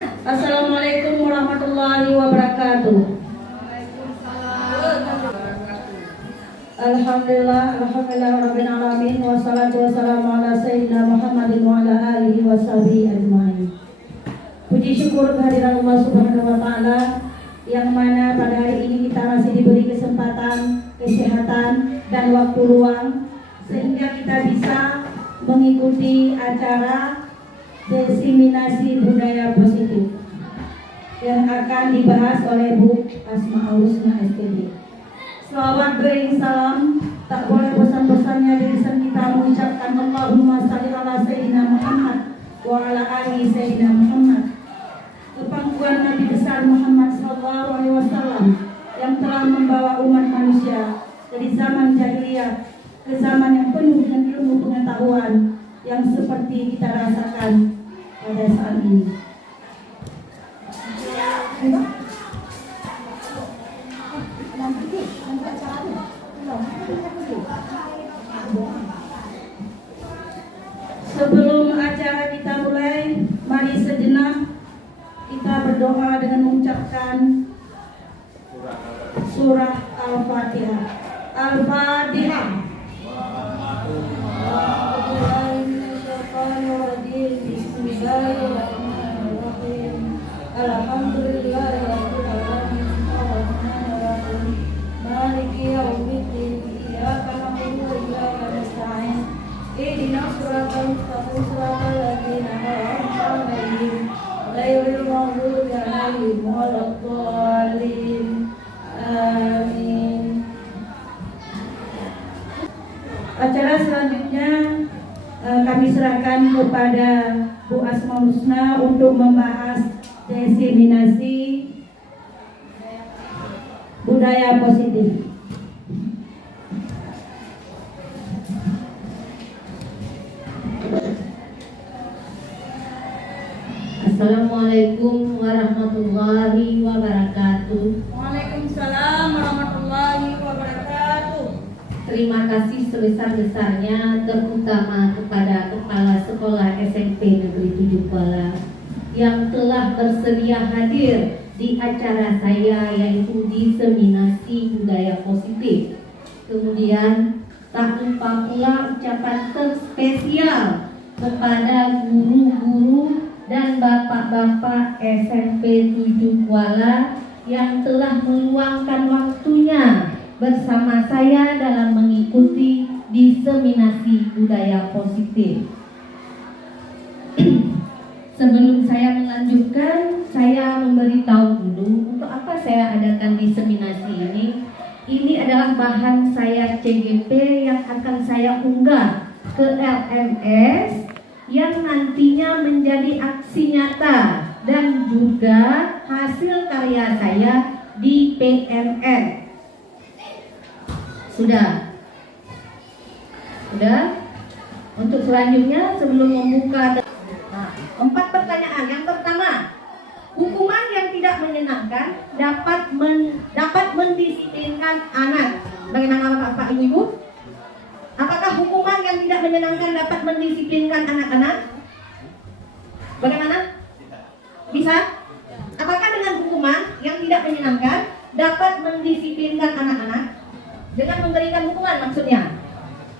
Assalamualaikum warahmatullahi wabarakatuh. Alhamdulillah rabbil alamin wassalatu wassalamu ala sayyidina Muhammadin wa ala alihi washabihi ajmain. Puji syukur kehadiran Allah Subhanahu wa taala yang mana pada hari ini kita masih diberi kesempatan, kesehatan dan waktu luang sehingga kita bisa mengikuti acara diseminasi budaya positif yang akan dibahas oleh Bu Asmaul Husna SPD. Selawat beriring salam, tak boleh bosan-bosannya di lisan kita mengucapkan Allahumma shalli ala sayyidina Muhammad wa ala ali sayyidina Muhammad. Kepangkuan Nabi besar Muhammad sallallahu alaihi wasallam yang telah membawa umat manusia dari zaman jahiliyah ke zaman yang penuh dengan ilmu pengetahuan yang seperti kita rasakan pada saat ini. Sebelum acara kita mulai, mari sejenak kita berdoa dengan mengucapkan surah Al-Fatihah. Al-Fatihah. Bismillahirrahmanirrahim. Alhamdulillahirabbil alamin. Arrahmanirrahim. Maliki yaumiddin. Iyyaka na'budu wa iyyaka nasta'in. Ihdinas siratal mustaqim, siratal ladzina an'amta 'alaihim ghairil maghdubi 'alaihim waladdallin. Amin. Acara selanjutnya kami serahkan kepada Bu Asmaul Husna untuk membahas diseminasi budaya positif. Assalamualaikum warahmatullahi wabarakatuh. Waalaikumsalam warahmatullahi wabarakatuh. Terima kasih sebesar-besarnya terutama kepada Kepala Sekolah SMP Negeri 7 Kuala yang telah bersedia hadir di acara saya yaitu diseminasi budaya positif. Kemudian tak lupa pula ucapan terspesial kepada guru-guru dan bapak-bapak SMP 7 Kuala yang telah meluangkan waktunya bersama saya dalam mengikuti diseminasi budaya positif. Sebelum saya melanjutkan, saya memberitahu dulu untuk apa saya adakan diseminasi ini. Ini adalah bahan saya CGP yang akan saya unggah ke LMS yang nantinya menjadi aksi nyata dan juga hasil karya saya di PNN. Sudah? Untuk selanjutnya sebelum membuka 4 pertanyaan. Yang pertama, hukuman yang tidak menyenangkan dapat mendisiplinkan anak. Bagaimana Bapak Ibu? Apakah hukuman yang tidak menyenangkan dapat mendisiplinkan anak-anak? Bagaimana? Bisa? Apakah dengan hukuman yang tidak menyenangkan dapat mendisiplinkan anak-anak? Dengan memberikan hukuman maksudnya.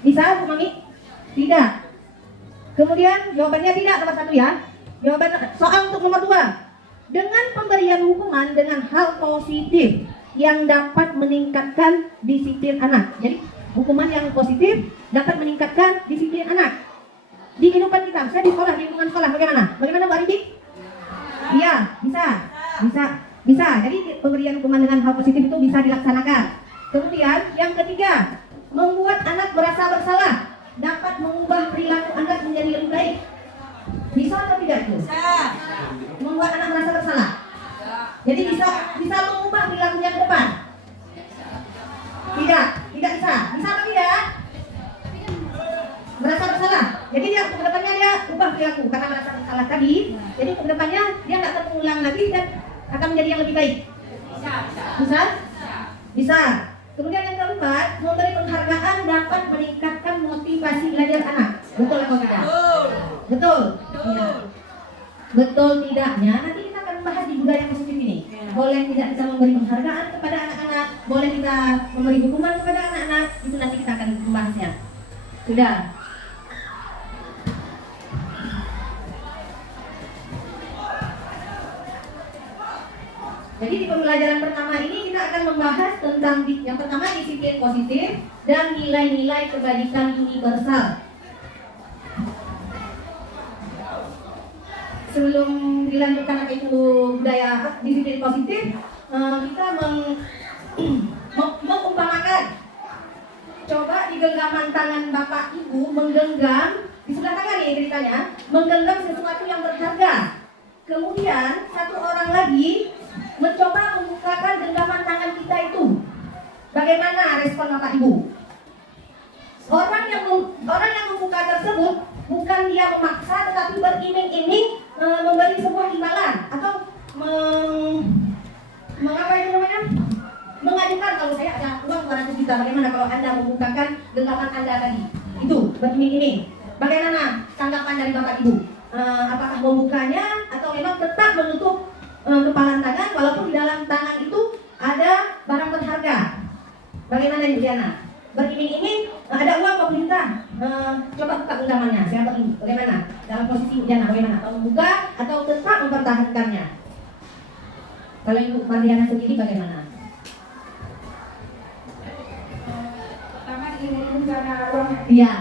Bisa, Bu Mami? Tidak. Kemudian jawabannya tidak nomor 1 ya. Jawaban soal untuk nomor 2. Dengan pemberian hukuman dengan hal positif yang dapat meningkatkan disiplin anak. Jadi hukuman yang positif dapat meningkatkan disiplin anak. Di kehidupan kita, saya di sekolah, di lingkungan sekolah bagaimana? Bagaimana Bu Arifin? Iya, bisa. Jadi pemberian hukuman dengan hal positif itu bisa dilaksanakan. Kemudian yang ketiga, membuat anak merasa bersalah dapat mengubah perilaku anak menjadi lebih baik. Bisa atau tidak itu? Bisa. Membuat anak merasa bersalah. Jadi bisa mengubah perilakunya ke depan. Tidak bisa. Bisa atau tidak? Merasa bersalah. Jadi dia ke depannya dia ubah perilaku karena merasa bersalah tadi. Jadi ke depannya dia nggak akan mengulang lagi dan akan menjadi yang lebih baik. Bisa. Kemudian yang keempat, memberi penghargaan dapat meningkatkan motivasi belajar anak. Betul atau tidak? Betul. Ya. Betul tidaknya nanti kita budaya positif ini. Boleh tidak kita memberi penghargaan kepada anak-anak, boleh kita memberi hukuman kepada anak-anak, itu nanti kita akan membahasnya. Sudah. Jadi di pembelajaran pertama ini kita akan membahas tentang yang pertama disiplin positif dan nilai-nilai kebajikan universal. Sebelum dilanjutkan apa itu budaya disiplin positif, kita mengumpamakan. Coba di genggaman tangan Bapak Ibu menggenggam, di sebelah tangan nih ceritanya, menggenggam sesuatu yang berharga. Kemudian satu orang lagi mencoba membukakan genggaman tangan kita itu. Bagaimana respon Bapak Ibu? Orang yang membuka tersebut bukan dia memaksa, tetapi beriming-iming memberi sebuah imbalan atau mengapa itu namanya? Mengajukan kalau saya ada uang 200 juta, bagaimana kalau Anda membukakan genggaman Anda tadi? Itu beriming-iming. Bagaimana tanggapan dari Bapak Ibu? Apakah membukanya atau memang tetap menutup kepala tangan walaupun di dalam tangan itu ada barang berharga? Bagaimana Ibu Diana? Beriming-iming ada uang pemerintah, coba buka genggamannya. Siapa ini? Bagaimana? Dalam posisi Ibu Diana bagaimana? Atau membuka atau tetap mempertahankannya? Kalau Ibu Mardiana sendiri bagaimana? Pertama ingin karena uangnya. Iya.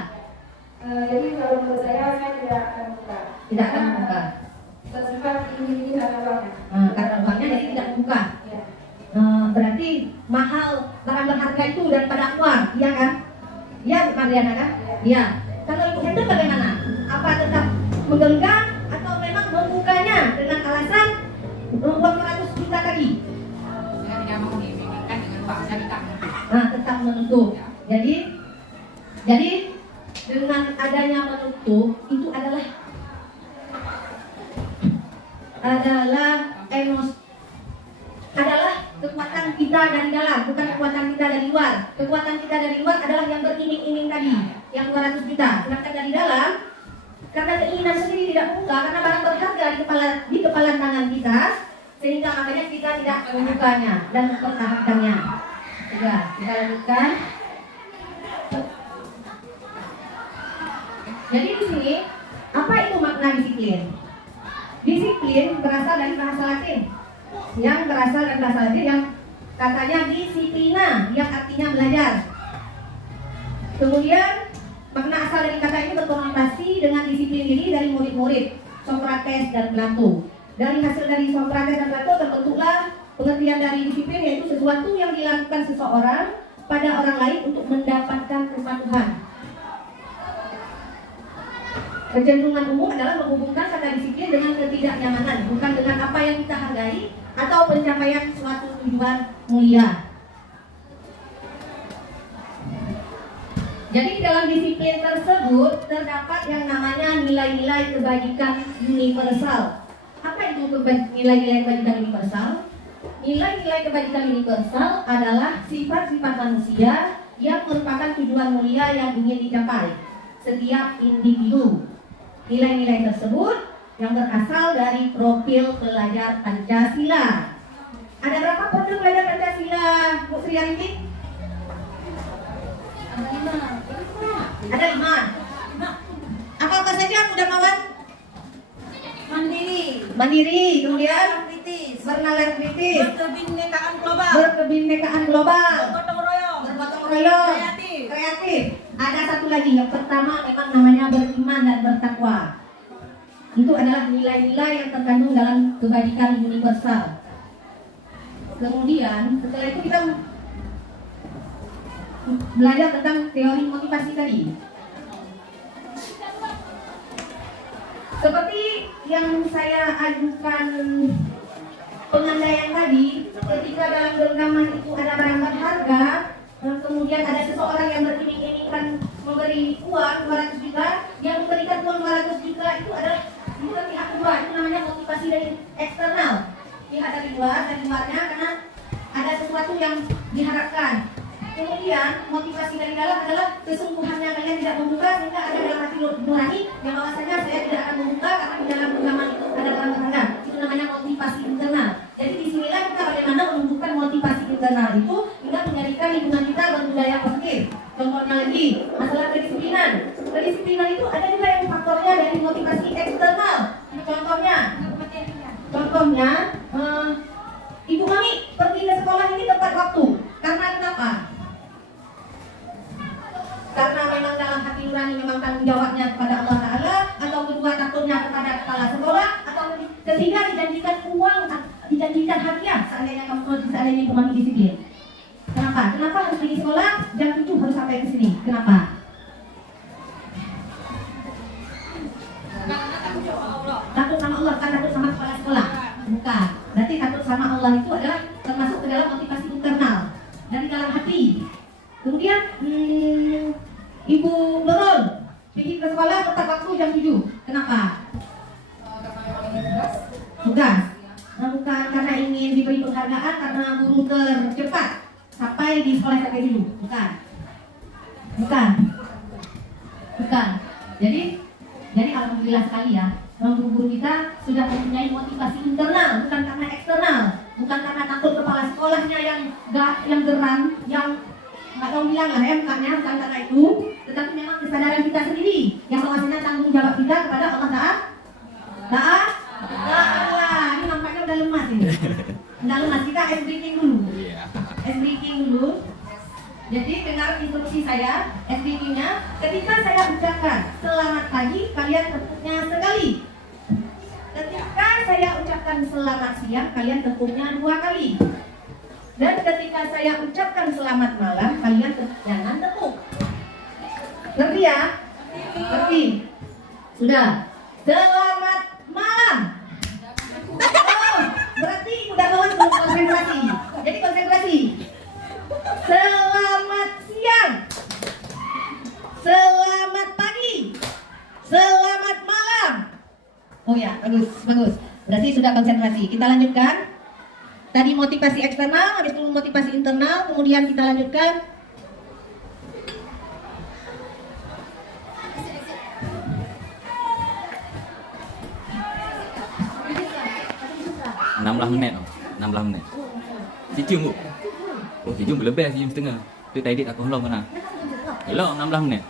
Jadi kalau menurut saya tidak akan buka. Tidak akan membuka. Bersifat ingin karena uangnya. Karena uangnya jadi tidak membuka. Ya. Berarti mahal barang berharga itu daripada uang, iya kan? Iya Bu Mardiana kan? Iya. Kalau Ibu Hendra bagaimana? Apa tetap menggenggam atau memang membukanya dengan alasan uang 200 juta tadi? Saya tidak mau dibimbingkan dengan uang saya di tangan. Tetap menutup. Jadi dengan adanya menutup itu adalah emosi, adalah kekuatan kita dari dalam, bukan kekuatan kita dari luar. Kekuatan kita dari luar adalah yang beriming-iming tadi, yang 200 juta. Sedangkan dari dalam, karena keinginan sendiri tidak membuka, karena barang berharga di kepala tangan kita, sehingga makanya kita tidak membukanya dan mempertahankannya. Sudah, kita lanjutkan. Jadi di sini, apa itu makna disiplin? Disiplin berasal dari bahasa Latin, yang katanya disiplina, yang artinya belajar. Kemudian makna asal dari kata ini berkonotasi dengan disiplin diri dari murid-murid Sokrates dan Plato. Dari hasil dari Sokrates dan Plato terbentuklah pengertian dari disiplin, yaitu sesuatu yang dilakukan seseorang pada orang lain untuk mendapatkan kepatuhan. Kecenderungan umum adalah menghubungkan kata disiplin dengan ketidaknyamanan, bukan dengan apa yang kita hargai atau pencapaian suatu tujuan mulia. Jadi di dalam disiplin tersebut terdapat yang namanya nilai-nilai kebajikan universal. Apa itu nilai-nilai kebajikan universal? Nilai-nilai kebajikan universal adalah sifat-sifat manusia yang merupakan tujuan mulia yang ingin dicapai setiap individu. Nilai-nilai tersebut yang berasal dari profil pelajar Pancasila. Ada berapa profil pelajar Pancasila, Bu Sri Arinti? Ada 5. Apa saja mudah mawar? Mandiri, kemudian bernalar kritis, berkebinekaan global, bergotong royong, kreatif. Ada satu lagi, yang pertama memang namanya beriman dan bertakwa. Itu adalah nilai-nilai yang terkandung dalam kebajikan universal. Kemudian setelah itu kita belajar tentang teori motivasi tadi. Seperti yang saya ajukan pengandaian tadi, ketika dalam genggaman itu ada barang berharga, kemudian ada seseorang yang beriming-imingkan memberi uang 200 juta, yang memberikan uang 200 juta itu adalah bukan pihak kedua, itu namanya motivasi dari eksternal, pihak dari luarnya, karena ada sesuatu yang diharapkan. Kemudian motivasi dari dalam adalah kesungguhannya kalian tidak membuka, sehingga ada dalam hati nurani yang bahwasanya saya tidak akan membuka karena di dalam genggaman itu ada barang berharga. Itu namanya motivasi internal. contohnya, Ibu Mami pergi ke sekolah ini tepat waktu. Karena kenapa? Karena memang dalam hati nurani memang tanggung jawabnya kepada Allah Ta'ala, atau kedua takutnya kepada kepala sekolah, atau ketiga dijanjikan uang, dijanjikan hadiah seandainya Ibu Mami disiplin. Kenapa? Kenapa harus pergi sekolah? Jam 7 harus sampai ke sini. Kenapa? Karena takut sama Allah. Takut sama Allah, bukan takut sama kepala sekolah. Bukan. Berarti takut sama Allah itu adalah termasuk ke dalam motivasi internal dari dalam hati. Kemudian Ibu Nurul pergi ke sekolah tepat waktu jam 7. Kenapa? Tugas. Nah, bukan karena ingin diberi penghargaan karena guru tercepat sampai di sekolah sampai dulu. Bukan. Jadi alhamdulillah sekali ya, guru-guru kita sudah mempunyai motivasi internal, bukan karena eksternal, bukan karena takut kepala sekolahnya yang geram, yang nggak tahu bilang lah MK-nya, bukan karena itu, tetapi memang kesadaran kita sendiri yang bahwasanya tanggung jawab kita kepada Allah Ta'ala. Ini nampaknya udah lemas ini. Udah lemas, kita ice breaking dulu. Jadi dengar instruksi saya, SDG-nya, ketika saya ucapkan selamat pagi, kalian tepuknya sekali. Ketika saya ucapkan selamat siang, kalian tepuknya 2 kali. Dan ketika saya ucapkan selamat malam, kalian jangan tepuk. Ngerti ya? Ngerti? Sudah. Selamat malam. Oh, berarti udah kawan konsentrasi. Jadi konsentrasi. Selamat siang. Selamat pagi. Selamat malam. Oh ya, bagus. Berarti sudah konsentrasi. Kita lanjutkan. Tadi motivasi eksternal, habis itu motivasi internal, kemudian kita lanjutkan. Enam belas menit. Sejam tu. Oh, sejam lebih, sejam setengah. Tu tadi aku halang kena. Hello, 16 menit.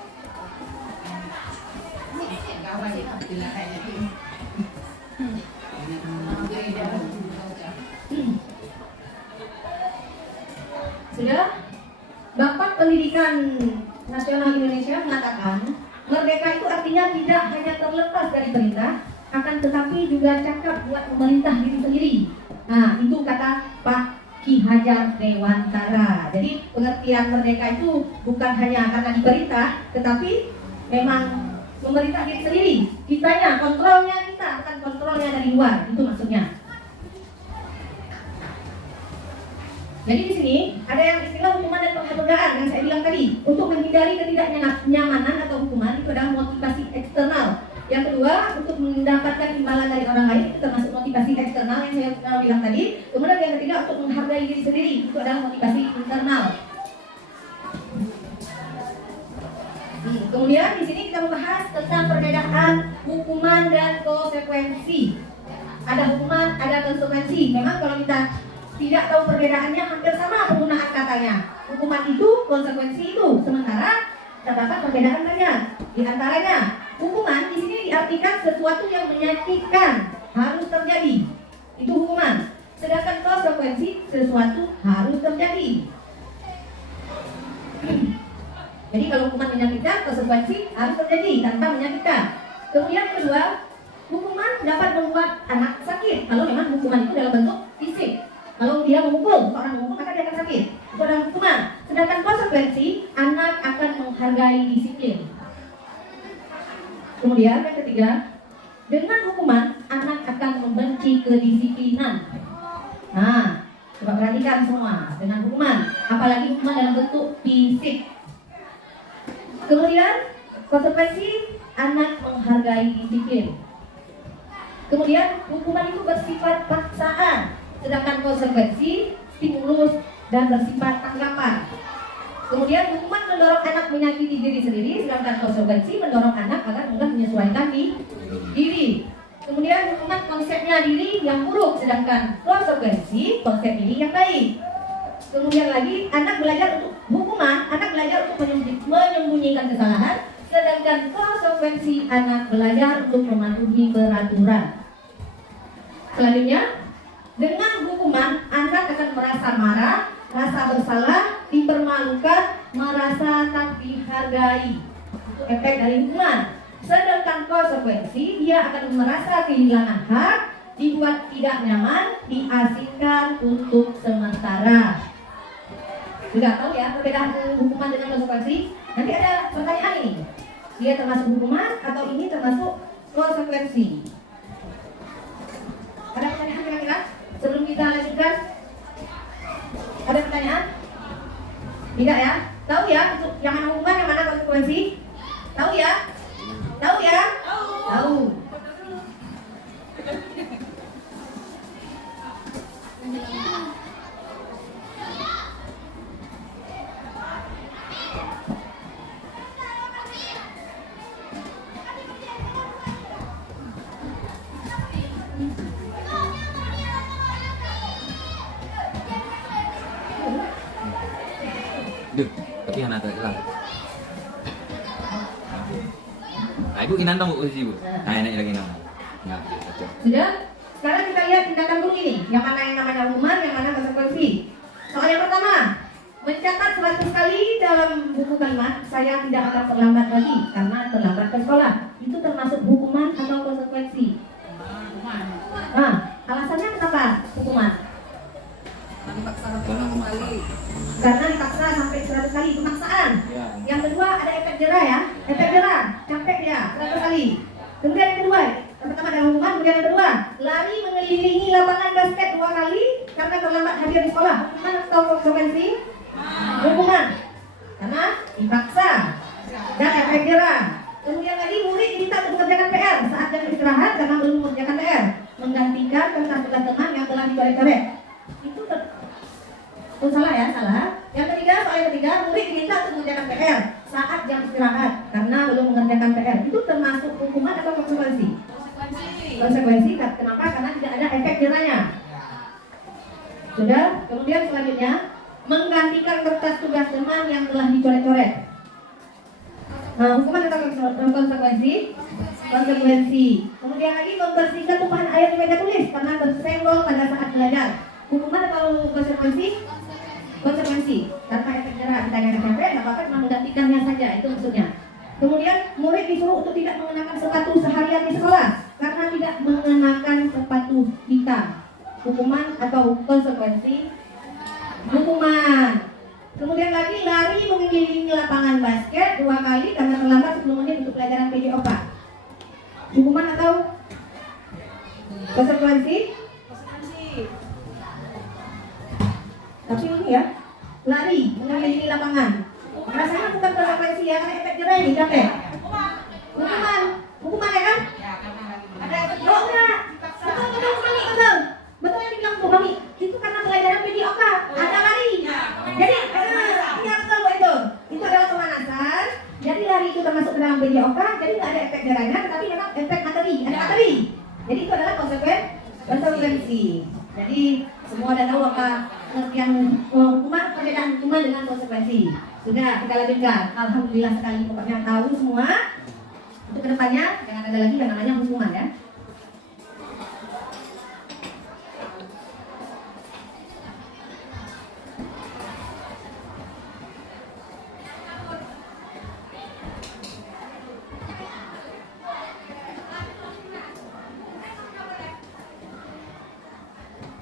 Sudah? Bapak Pendidikan Nasional Indonesia mengatakan merdeka itu artinya tidak hanya terlepas dari perintah, akan tetapi juga cakap buat memerintah diri sendiri. Nah, itu kata Pak Ki Hajar Dewantara. Jadi pengertian merdeka itu bukan hanya karena diperintah, tetapi memang memerintah diri sendiri. Kitanya, kontrolnya kita, bukan kontrolnya dari luar. Itu maksudnya. Jadi di sini ada yang istilah hukuman dan penghargaan yang saya bilang tadi. Untuk menghindari ketidaknyamanan atau hukuman itu adalah motivasi eksternal. Yang kedua, untuk mendapatkan imbalan dari orang lain itu termasuk motivasi eksternal yang saya bilang tadi. Kemudian yang ketiga, untuk menghargai diri sendiri itu adalah motivasi internal. Kemudian di sini kita membahas tentang perbedaan hukuman dan konsekuensi. Ada hukuman, ada konsekuensi. Memang kalau kita tidak tahu perbedaannya, hampir sama penggunaan katanya. Hukuman itu, konsekuensi itu. Sementara terdapat perbedaan banyak. Di antaranya, hukuman di sini diartikan sesuatu yang menyakitkan, harus terjadi. Itu hukuman. Sedangkan konsekuensi, sesuatu harus terjadi. Jadi kalau hukuman menyakitkan, konsekuensi harus terjadi tanpa menyakitkan. Kemudian yang kedua, hukuman dapat membuat anak sakit kalau memang hukuman itu dalam bentuk fisik. Kalau dia memukul, seorang memukul maka dia akan sakit. Itu adalah hukuman. Sedangkan konsekuensi, anak akan menghargai disiplin. Kemudian yang ketiga, dengan hukuman anak akan membenci kedisiplinan. Nah, coba perhatikan semua dengan hukuman, apalagi hukuman dalam bentuk fisik. Kemudian konsekuensi, anak menghargai disiplin. Kemudian hukuman itu bersifat paksaan, sedangkan konsekuensi stimulus dan bersifat tanggapan. Kemudian hukuman mendorong anak menyakiti diri sendiri, sedangkan konsekuensi mendorong anak agar mudah menyesuaikan diri. Kemudian hukuman konsepnya diri yang buruk, sedangkan konsekuensi konsep diri yang baik. Kemudian lagi anak belajar untuk hukuman, anak belajar untuk menyembunyikan kesalahan, sedangkan konsekuensi anak belajar untuk mematuhi peraturan. Selanjutnya, Dengan hukuman, anak akan merasa marah, rasa bersalah, dipermalukan, merasa tak dihargai. Itu efek dari hukuman. Sedangkan konsekuensi, dia akan merasa kehilangan hak, dibuat tidak nyaman, diasingkan untuk sementara. Sudah tahu ya perbedaan hukuman dengan konsekuensi? Nanti ada pertanyaan ini. Dia termasuk hukuman atau ini termasuk konsekuensi? Ada pertanyaan kira-kira? Sebelum kita lanjutkan, ada pertanyaan? Tidak ya? Tahu ya untuk yang mana hukuman, yang mana konsekuensi? Tahu ya? Tahu ya? Tahu. Được, tapi anak tak jelas. Ibu inan dong bu sih bu. Nah enak lagi nama. Nggak, betul. Sudah? Sekarang kita lihat tindakan guru ini. Yang mana yang namanya hukuman, yang mana konsekuensi. Soal yang pertama, mencatat 100 kali dalam buku kalimat, saya tidak akan terlambat lagi karena terlambat ke sekolah. Itu termasuk hukuman atau konsekuensi? Nah, alasannya kenapa hukuman? Karena dipaksa sampai 100 kali, itu paksaan. Ya. Yang kedua ada efek jerah ya, efek jerah, capek dia 100 kali. Kemudian yang kedua, yang pertama adalah hukuman, kemudian yang kedua, lari mengelilingi lapangan basket 2 kali karena terlambat hadir di sekolah. Hukuman atau konsekuensi? Hukuman, karena dipaksa dan efek jerah. Kemudian lagi murid diminta untuk mengerjakan PR saat jam istirahat karena belum mengerjakan PR, menggantikan tugas teman yang telah dicoret-coret. Itu salah ya, salah. Yang ketiga, soal yang ketiga, murid diminta untuk mengerjakan PR saat jam istirahat karena belum mengerjakan PR. Itu termasuk hukuman atau konsekuensi? Konsekuensi. Kenapa? Karena tidak ada efek jerahnya. Sudah. Kemudian selanjutnya, menggantikan kertas tugas teman yang telah dicoret-coret. Nah, hukuman atau konsekuensi? Konsekuensi. Kemudian lagi, membersihkan tumpahan air di meja tulis karena tersenggol pada saat belajar. Hukuman atau konsekuensi? Konsekuensi. Tanpa efek jerah, ditanyakan sampai, tidak apa-apa, cuma menggantikannya saja, itu maksudnya. Kemudian murid disuruh untuk tidak mengenakan sepatu seharian di sekolah karena tidak mengenakan sepatu hitam. Hukuman atau konsekuensi? Hukuman. Kemudian lagi, lari mengelilingi lapangan basket 2 kali karena terlambat 10 menit untuk pelajaran PJOK. Hukuman atau konsekuensi? Tapi ini ya, lari mengelilingi lapangan. Rasanya bukan konsekuensi ya, karena efek jerah ini capek. Hukuman, hukuman ya kan? Ada efek jerah. Oh enggak, betul Mami, betul. Betul yang dibilang Bu Mami. Itu karena pelajaran PJOK, ada lari. Jadi, iya betul Bu itu. Itu adalah pemanasan. Jadi lari itu termasuk ke dalam PJOK, jadi nggak ada efek jerahnya, tetapi memang efek materi, ada materi. Jadi itu adalah konsekuensi. Jadi semua ada tahu apa pengertian hukuman, perbedaan hukuman dengan konsekuensi. Sudah, kita lanjutkan. Alhamdulillah sekali pokoknya tahu semua. Untuk kedepannya jangan ada lagi yang namanya hukuman ya.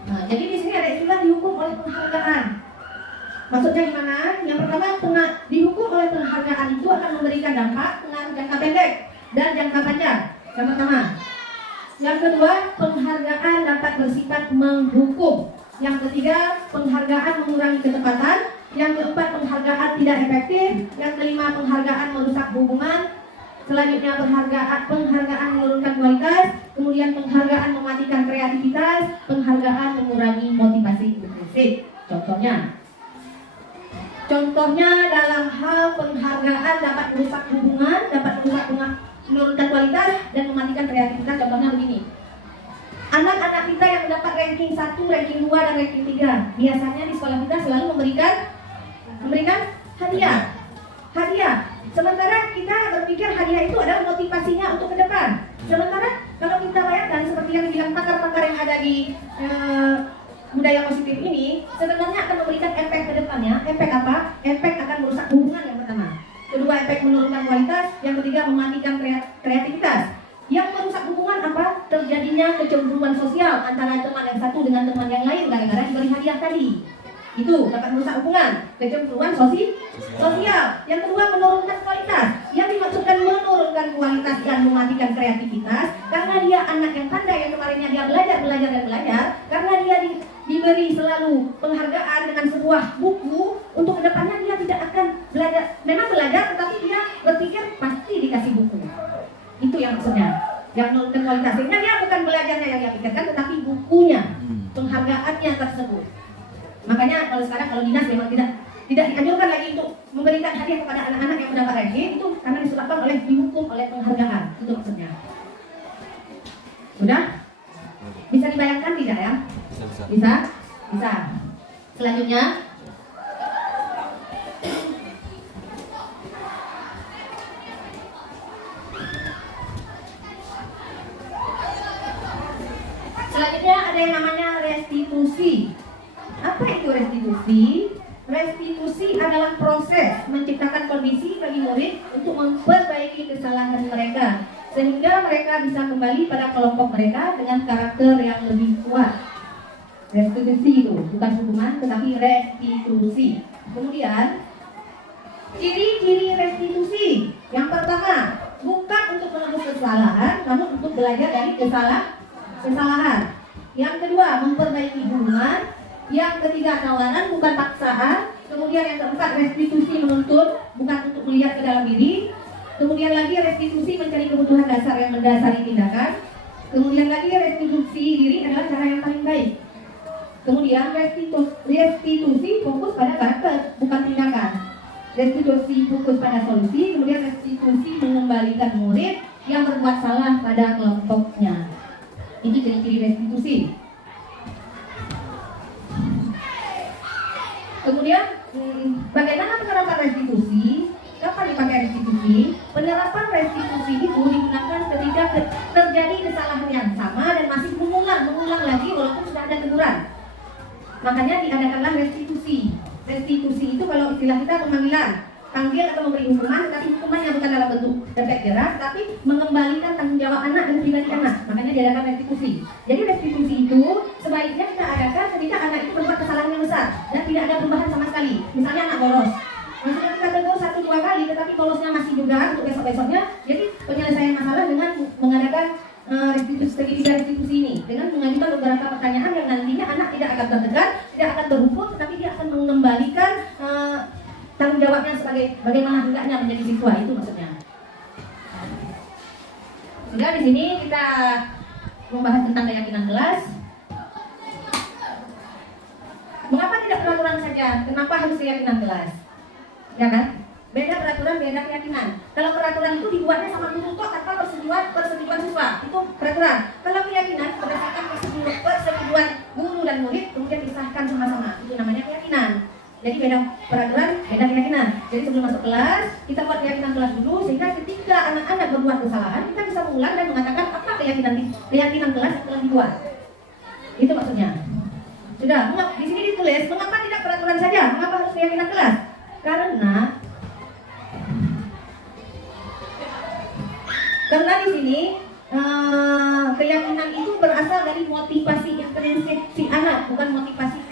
Nah, jadi di sini ada istilah dihukum oleh penghargaan. Maksudnya gimana? Yang pertama, dihukum oleh penghargaan itu akan memberikan dampak pengaruh jangka pendek dan jangka panjang. Yang pertama. Yang kedua, penghargaan dapat bersifat menghukum. Yang ketiga, penghargaan mengurangi ketepatan. Yang keempat, penghargaan tidak efektif. Yang kelima, penghargaan merusak hubungan. Selanjutnya penghargaan menurunkan kualitas, kemudian penghargaan mematikan kreativitas, penghargaan mengurangi motivasi intrinsik. Contohnya dalam hal penghargaan dapat merusak hubungan, dapat menurunkan kualitas dan mematikan kreativitas. Contohnya begini. Anak-anak kita yang mendapat ranking 1, ranking 2, dan ranking 3 biasanya di sekolah kita selalu memberikan hadiah. Sementara kita berpikir hadiah itu adalah motivasinya untuk ke depan. Sementara kalau kita bayangkan seperti yang dibilang pakar-pakar yang ada di budaya positif ini sebenarnya akan memberikan efek ke depannya. Efek apa? Efek akan merusak hubungan yang pertama. Kedua, efek menurunkan kualitas. Yang ketiga, mematikan kreativitas. Yang merusak hubungan apa? Terjadinya kecemburuan sosial antara teman yang satu dengan teman yang lain gara-gara diberi hadiah tadi. Itu dapat merusak hubungan, kecemburuan sosial. Yang kedua, menurunkan kualitas. Yang dimaksudkan menurunkan kualitas dan mematikan kreativitas karena dia anak yang pandai, yang kemarinnya dia belajar, karena dia diberi selalu penghargaan dengan sebuah buku, untuk kedepannya dia tidak akan belajar. Memang belajar, tetapi dia berpikir pasti dikasih buku. Itu yang maksudnya, yang menurunkan kualitas. Sehingga dia bukan belajarnya yang dia pikirkan, tetapi bukunya, penghargaannya tersebut. Makanya kalau dinas memang tidak dianjurkan lagi untuk memberikan hadiah kepada anak-anak yang mendapat ranking, itu karena disebabkan oleh dihukum oleh penghargaan. Itu maksudnya. Sudah? Bisa dibayangkan tidak ya? Bisa. Selanjutnya, ada yang namanya restitusi. Apa itu restitusi? Restitusi adalah proses menciptakan kondisi bagi murid untuk memperbaiki kesalahan mereka sehingga mereka bisa kembali pada kelompok mereka dengan karakter yang lebih kuat. Restitusi itu bukan hukuman tetapi restitusi. Kemudian ciri-ciri restitusi. Yang pertama, bukan untuk menebus kesalahan namun untuk belajar dari kesalahan. Yang kedua, memperbaiki hubungan. Yang ketiga, tawanan bukan paksaan. Kemudian yang keempat, restitusi menuntut bukan untuk melihat ke dalam diri. Kemudian lagi restitusi mencari kebutuhan dasar yang mendasari tindakan. Kemudian lagi restitusi diri adalah cara yang paling baik. Kemudian restitusi fokus pada karakter bukan tindakan. Restitusi fokus pada solusi. Kemudian restitusi mengembalikan murid yang berbuat salah pada kelompoknya. Ini ciri-ciri restitusi. Kemudian bagaimana penerapan restitusi? Kapan dipakai restitusi? Penerapan restitusi itu digunakan ketika terjadi kesalahan yang sama dan masih mengulang lagi walaupun sudah ada teguran. Makanya diadakanlah restitusi. Restitusi itu kalau istilah kita pemanggilan, panggil atau memberi hukuman, tapi hukumannya bukan dalam bentuk efek jerah, tapi mengembalikan tanggung jawab anak dan pribadi anak. Makanya diadakan restitusi. Jadi restitusi itu sebaiknya kita adakan ketika anak itu berbuat kesalahan yang besar dan tidak ada perubahan sama sekali. Misalnya anak bolos, maksudnya kita tegur 1-2 kali, tetapi bolosnya masih juga untuk besok-besoknya. Jadi penyelesaian masalah dengan mengadakan restitusi ini dengan mengajukan beberapa pertanyaan yang nantinya anak tidak akan tertekan, tidak akan terhukum, tetapi dia akan mengembalikan tanggung jawabnya sebagai bagaimana hendaknya menjadi siswa. Itu maksudnya. Sudah, di sini kita membahas tentang keyakinan kelas. Mengapa tidak peraturan saja? Kenapa harus keyakinan kelas? Ya kan? Beda peraturan, beda keyakinan. Kalau peraturan itu dibuatnya sama guru kok tanpa persetujuan siswa, itu peraturan. Kalau keyakinan berdasarkan persetujuan guru dan murid kemudian disahkan sama-sama, itu namanya keyakinan. Jadi beda peraturan, beda keyakinan. Jadi sebelum masuk kelas, kita buat keyakinan kelas dulu sehingga ketika anak-anak berbuat kesalahan, kita bisa mengulang dan mengatakan apa keyakinan kelas yang telah dibuat. Itu maksudnya. Sudah, di sini ditulis, mengapa tidak peraturan saja? Mengapa harus keyakinan kelas? Karena di sini keyakinan itu berasal dari motivasi intrinsik si anak, bukan motivasi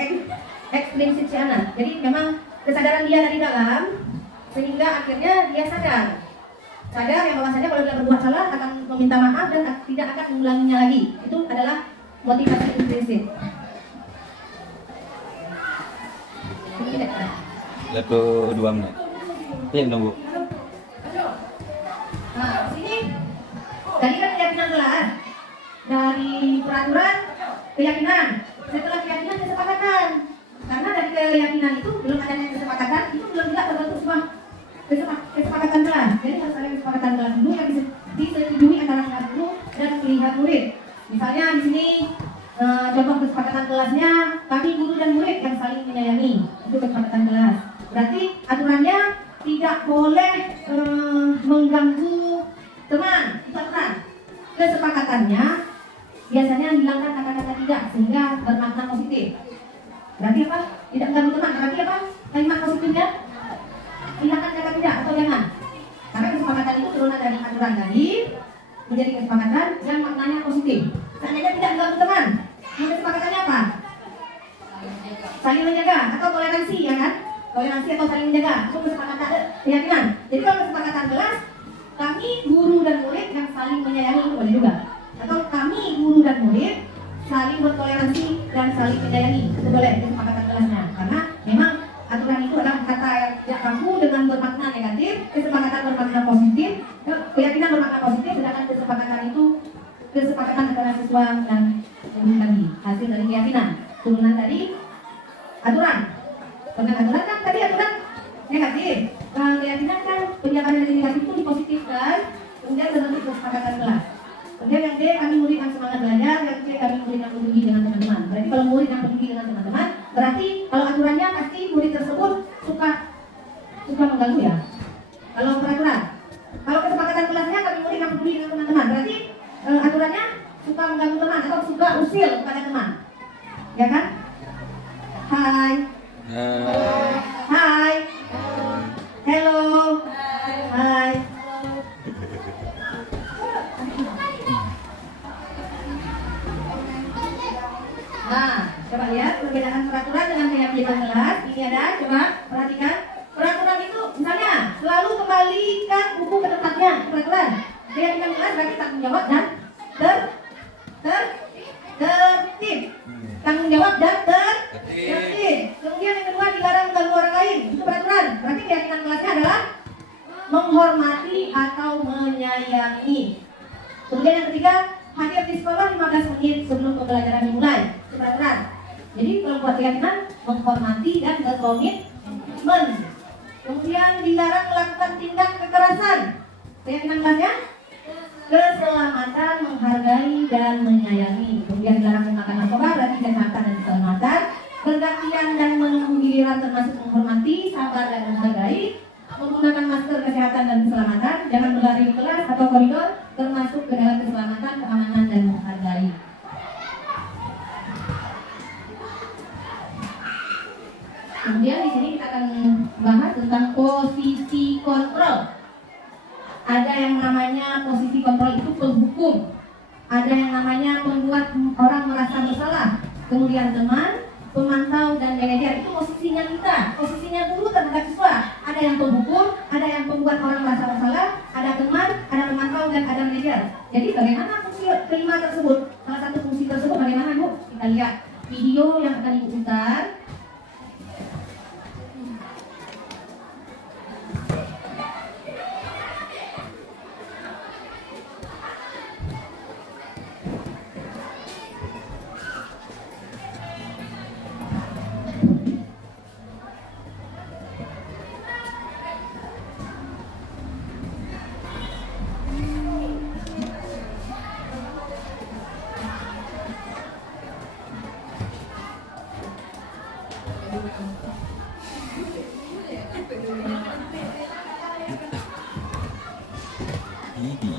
ekstrinsik si anak. Jadi memang kesadaran dia dari dalam sehingga akhirnya dia sadar yang bahwasanya kalau dia berbuat salah akan meminta maaf dan tidak akan mengulanginya lagi. Itu adalah motivasi intrinsik. Lalu 2 menit. Iya, Bu. Nah, sini tadi kan keyakinan kelas, dari peraturan keyakinan, setelah keyakinan kesepakatan. Karena dari keyakinan itu belum adanya kesepakatan, itu belum juga terbentuk sebuah kesepakatan kelas. Jadi harus ada kesepakatan kelas dulu yang disetujui antara kelas dulu dan melihat murid. Misalnya di sini contoh kesepakatan kelasnya, kami guru dan murid yang saling menyayangi, itu kesepakatan kelas. Berarti aturannya tidak boleh mengganggu teman, itu aturan. Kesepakatannya biasanya hilangkan kata-kata tidak sehingga bermakna positif. Berarti apa? Tidak mengganggu teman. Berarti apa? Kalimat positifnya hilangkan kata tidak atau jangan. Karena kesepakatan itu turunan dari aturan tadi menjadi kesepakatan yang maknanya positif. Seandainya tidak mengganggu teman, kesepakatannya apa? Saling menjaga atau toleransi, ya kan? Toleransi atau saling menjaga itu kesepakatan keyakinan. Jadi kalau kesepakatan kelas, kami guru dan murid yang saling menyayangi itu boleh juga. Atau kami guru dan murid saling bertoleransi dan saling menyayangi itu boleh kesepakatan kelasnya. Karena memang aturan itu adalah kata yang kamu dengan bermakna negatif, kesepakatan bermakna positif, keyakinan bermakna positif, sedangkan kesepakatan itu kesepakatan antara siswa dan tadi hasil dari keyakinan turunan dari aturan. Dengan aturan kan tadi aturan negatif, keyakinan kan penjabaran dari negatif itu dipositifkan, kemudian terbentuk kesepakatan kelas. Kemudian yang D, kami murid yang semangat belajar. Yang C, kami murid yang peduli dengan teman-teman. Berarti kalau murid yang peduli dengan teman-teman, berarti kalau aturannya pasti murid tersebut suka mengganggu ya. Kalau peraturan, kalau kesepakatan kelasnya kami murid yang peduli dengan teman-teman, berarti aturannya suka mengganggu teman atau suka usil kepada teman, ya kan? Hai. Hai. Hello. Hai. Nah, coba lihat perbedaan peraturan dengan keyakinan kelas. Ini ada, coba perhatikan. Peraturan itu misalnya selalu kembalikan buku ke tempatnya. Peraturan. Keyakinan kelas berarti tanggung jawab dan tertib. Tanggung jawab dan tertib. Kemudian yang kedua, dilarang mengganggu orang lain. Itu peraturan. Berarti keyakinan kelasnya adalah menghormati atau menyayangi. Kemudian yang ketiga, hadir di sekolah 15 menit sebelum pembelajaran dimulai. Itu peraturan. Jadi kalau buat keyakinan, menghormati dan berkomitmen. Kemudian dilarang melakukan tindak kekerasan. Keyakinan kelasnya keselamatan, menghargai dan menyayangi. Kemudian dilarang memakan narkoba, berarti kesehatan dan keselamatan. Bergantian dan menunggu giliran termasuk menghormati, sabar dan menghargai. Menggunakan masker, kesehatan dan keselamatan. Jangan berlari di kelas atau koridor, termasuk ke dalam keselamatan, keamanan dan menghargai. Kemudian di sini kita akan bahas tentang posisi kontrol. Ada yang namanya posisi kontrol itu penghukum. Ada yang namanya membuat orang merasa bersalah. Kemudian teman, pemantau dan manajer itu posisinya kita, posisinya guru terhadap siswa. Ada yang penghukum, ada yang membuat orang merasa bersalah, ada teman, ada pemantau dan ada manajer. Jadi bagaimana fungsi kelima tersebut? Salah satu fungsi tersebut bagaimana, Bu? Kita lihat video yang akan Ibu putar. Ini.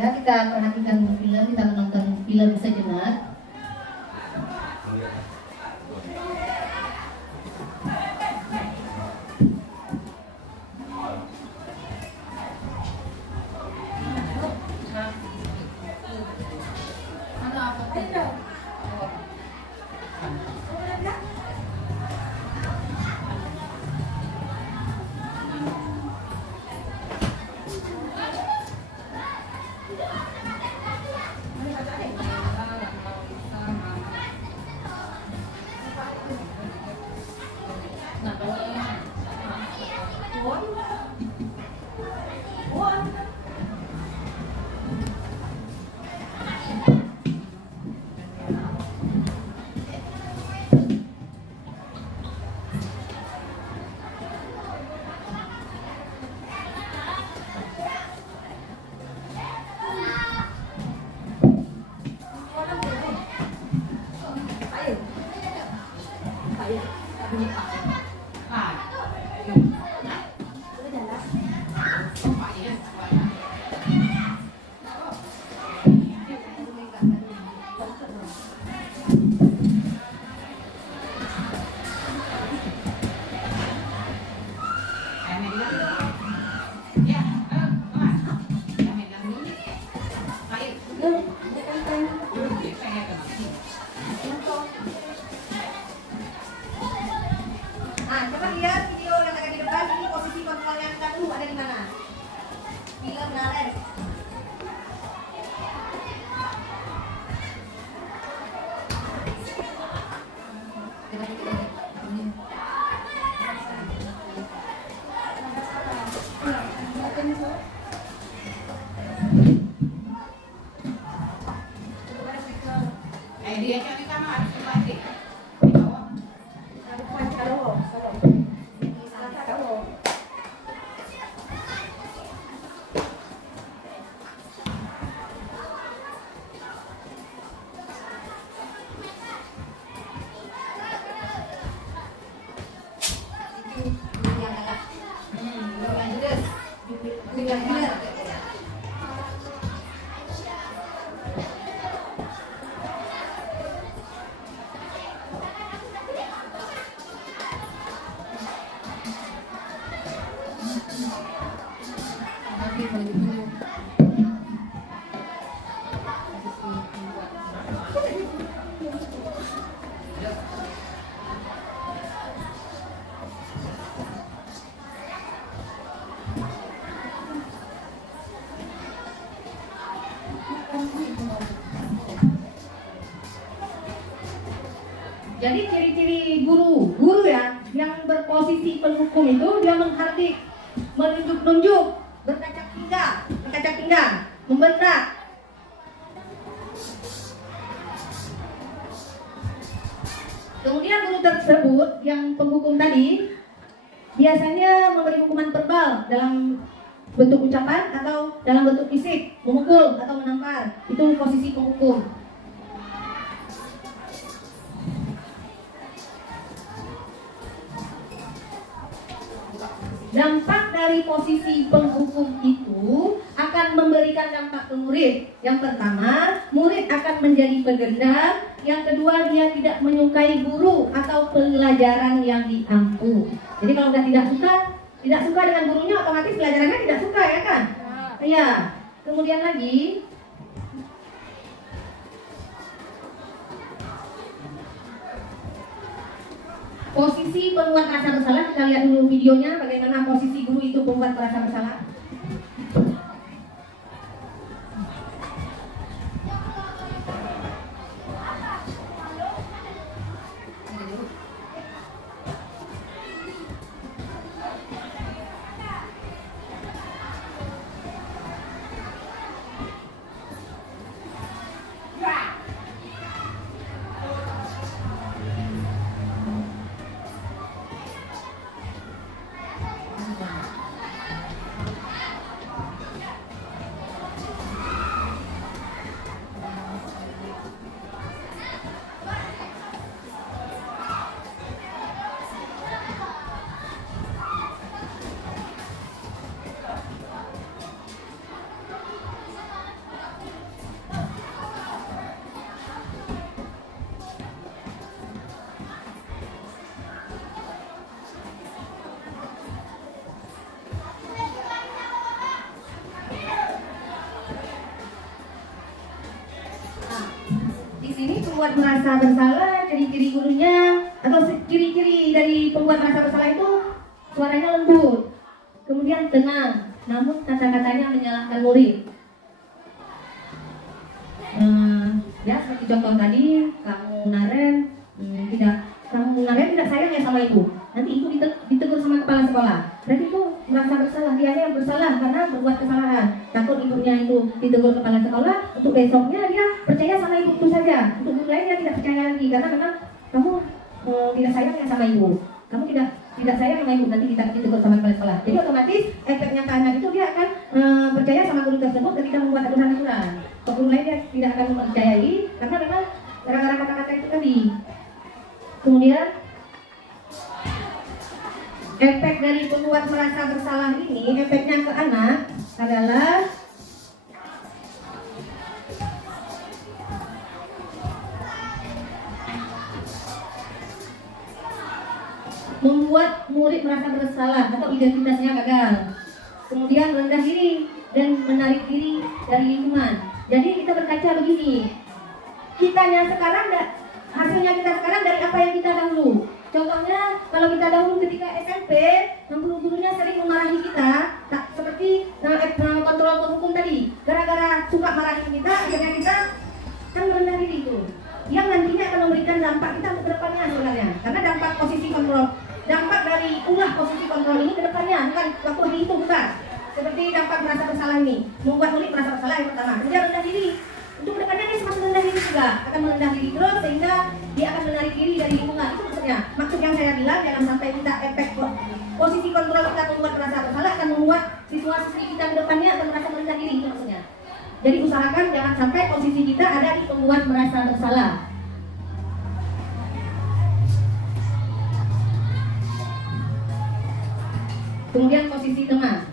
Ya, kita perhatikan film, kita menonton film sejenak. Coba lihat video yang ada di depan. Ini posisi kontrol yang satu ada di mana? Bila benar. Dia cari kamar harus dibalik. Di bawah. Jadi ciri-ciri guru ya yang berposisi penghukum itu dia menghardik, menunjuk-nunjuk, berkaca pinggang, membentak. Kemudian guru tersebut yang penghukum tadi biasanya memberi hukuman verbal dalam bentuk ucapan atau dalam bentuk fisik, memukul atau menampar. Itu posisi penghukum. Dampak dari posisi penghukum itu akan memberikan dampak ke murid. Yang pertama, murid akan menjadi pegendam. Yang kedua, dia tidak menyukai guru atau pelajaran yang diampu. Jadi kalau sudah tidak suka dengan gurunya, otomatis pelajarannya tidak suka, ya kan? Iya. Kemudian lagi, posisi pembuat rasa bersalah. Kita lihat dulu videonya bagaimana posisi guru itu pembuat rasa bersalah. pembuat merasa bersalah, ciri-ciri gurunya atau ciri-ciri dari pembuat merasa bersalah itu suaranya lembut, kemudian tenang, namun kata-katanya menyalahkan murid. Ya seperti contoh tadi, kamu Naren tidak sayang ya sama ibu. Nanti ibu ditegur sama kepala sekolah. Berarti itu merasa bersalah, dia yang bersalah karena berbuat kesalahan. Takut ibunya itu ditegur kepala sekolah, untuk besoknya dia percaya sama ibu itu saja. Untuk guru lain dia tidak percaya lagi karena memang kamu tidak sayang ya sama ibu. Kamu tidak sayang sama ibu, nanti kita ditegur sama kepala sekolah. Jadi otomatis efeknya ke anak itu dia akan percaya sama guru tersebut ketika membuat aturan-aturan. Guru lain dia tidak akan mempercayai karena memang gara-gara kata-kata itu tadi. Kemudian efek dari pembuat merasa bersalah ini, efeknya ke anak adalah membuat murid merasa bersalah atau identitasnya gagal. Kemudian rendah diri dan menarik diri dari lingkungan. Jadi kita berkaca begini, hasilnya kita sekarang dari apa yang kita dahulu. Contohnya kalau kita dahulu ketika SMP, guru-gurunya sering memarahi kita, seperti kontrol hukum tadi. Gara-gara suka marahin kita, akhirnya kita kan merendah diri itu. Yang nantinya akan memberikan dampak kita ke depannya sebenarnya. Karena dampak dari ulah posisi kontrol ini ke depannya, bukan waktu hari itu, bukan. Seperti dampak merasa bersalah ini, membuat murid merasa bersalah yang pertama. Kemudian rendah diri. Untuk kedepannya dia semakin rendah diri juga, akan merendah diri terus sehingga dia akan menarik diri dari lingkungan. Itu maksudnya. Maksud yang saya bilang, jangan sampai kita efek posisi kontrol kita membuat merasa bersalah akan membuat situasi kita ke depannya akan merasa merendah diri, itu maksudnya. Jadi usahakan jangan sampai posisi kita ada di pembuat merasa bersalah. Kemudian posisi teman.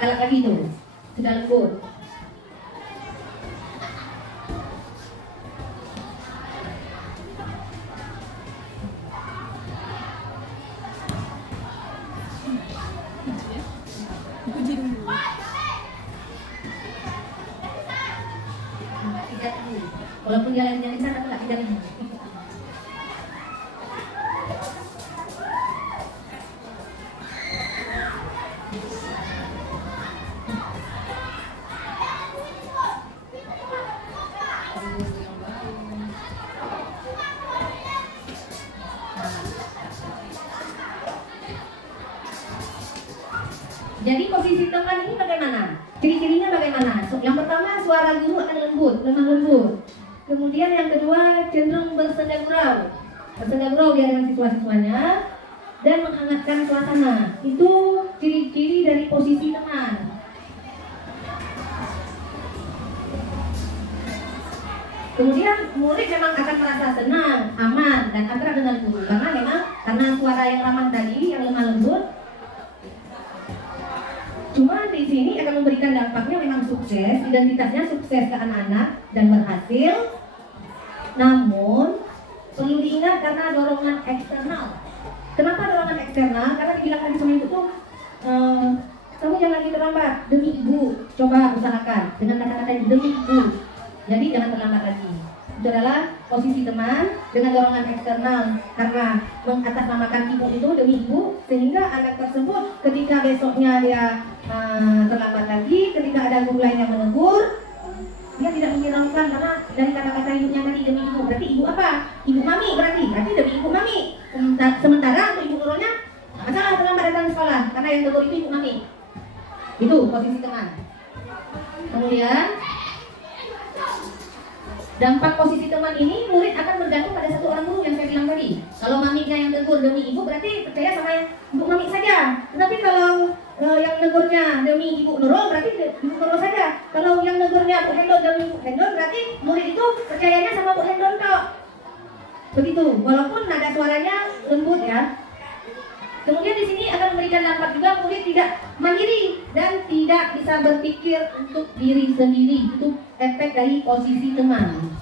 Galak lagi itu, sudah lembut. Walaupun dia lainnya lisan, tapi nggak tidak. Jadi posisi teman ini bagaimana? Ciri-cirinya bagaimana? Yang pertama, suara guru akan lembut, lemah lembut. Kemudian yang kedua, cenderung bersenda gurau di hadapan siswa-siswanya dan menghangatkan suasana. Itu ciri-ciri dari posisi teman. Kemudian murid memang akan merasa senang, aman, dan akrab dengan guru karena suara yang ramah tadi, yang lemah lembut. Cuma di sini akan memberikan dampaknya memang sukses, identitasnya sukses ke anak-anak dan berhasil. Namun perlu diingat karena dorongan eksternal. Kenapa dorongan eksternal? Karena dibilang tadi sama ibu tuh, kamu jangan lagi terlambat demi ibu. Coba usahakan dengan kata-kata demi ibu. Jadi jangan terlambat lagi. Itu adalah posisi teman dengan dorongan eksternal karena mengatasnamakan ibu itu demi ibu, sehingga anak tersebut ketika besoknya dia terlambat lagi, ketika ada guru lain yang menegur, dia tidak menghiraukan karena dari kata-kata ibunya tadi demi ibu. Berarti ibu apa? Ibu mami berarti demi ibu mami. Sementara untuk ibu Nurulnya masalah terlambat datang ke sekolah karena yang tegur itu ibu mami. Itu posisi teman. Kemudian dampak posisi teman ini, murid akan bergantung pada satu orang guru yang saya bilang tadi. Kalau maminya yang tegur demi ibu, berarti percaya sama ibu mami saja. Tetapi kalau yang negurnya demi ibu Nurul, berarti ibu Nurul saja. Kalau yang negurnya Bu Hendon demi ibu Hendon, berarti murid itu percayanya sama Bu Hendon kok. Begitu, walaupun nada suaranya lembut ya. Kemudian di sini akan memberikan dampak juga murid tidak mandiri dan tidak bisa berpikir untuk diri sendiri. Itu efek dari posisi teman.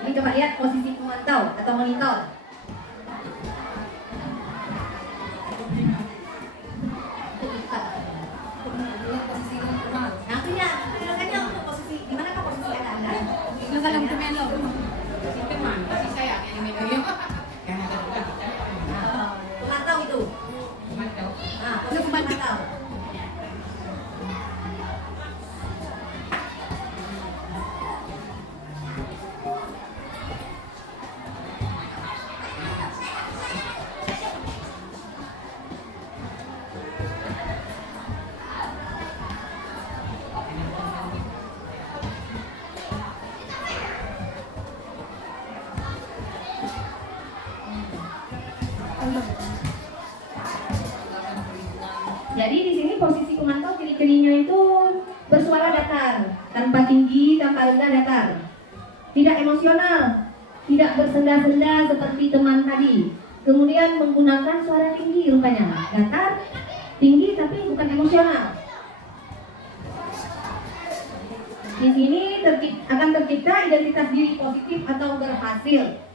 Ini coba lihat posisi pemantau atau monitor. Artinya, silakannya untuk posisi di manakah posisi Anda? Dalam temen lo. Teman, kasih sayang yang medium. Yang ada dekat. Pemantau itu. Mantap. Posisi pemantau. Jadi di sini posisi pemantau ciri-cirinya itu bersuara datar, tanpa tinggi, tanpa rendah, datar. Tidak emosional, tidak bersenda-senda seperti teman tadi. Kemudian menggunakan suara tinggi rupanya, datar, tinggi tapi bukan emosional. Di sini akan tercipta identitas diri positif atau berhasil.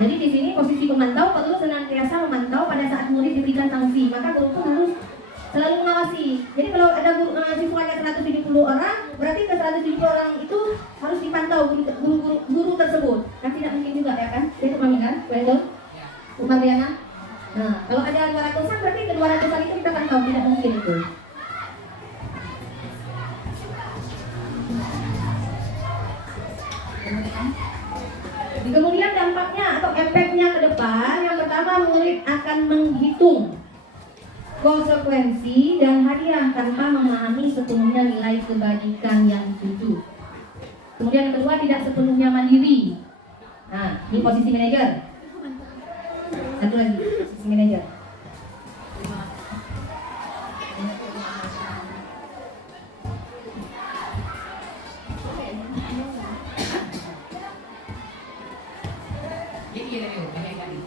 Jadi di sini posisi pemantau perlu senantiasa memantau pada saat murid diberikan sanksi. Maka guru pun harus selalu mengawasi. Jadi kalau ada siswanya 170 orang, berarti ke 170 orang itu harus dipantau guru tersebut. Kan tidak mungkin juga ya kan? Dia itu mami kan? Betul? Bu Mariana? Nah, kalau ada 200-an berarti ke 200-an itu kita pantau, tidak mungkin itu. Kemudian dampaknya atau efeknya ke depan, yang pertama murid akan menghitung konsekuensi dan hadiah tanpa memahami sepenuhnya nilai kebajikan yang dituju. Kemudian yang kedua, tidak sepenuhnya mandiri. Nah, ini posisi manajer. Satu lagi, posisi manajer. Jadi ada banyak kali.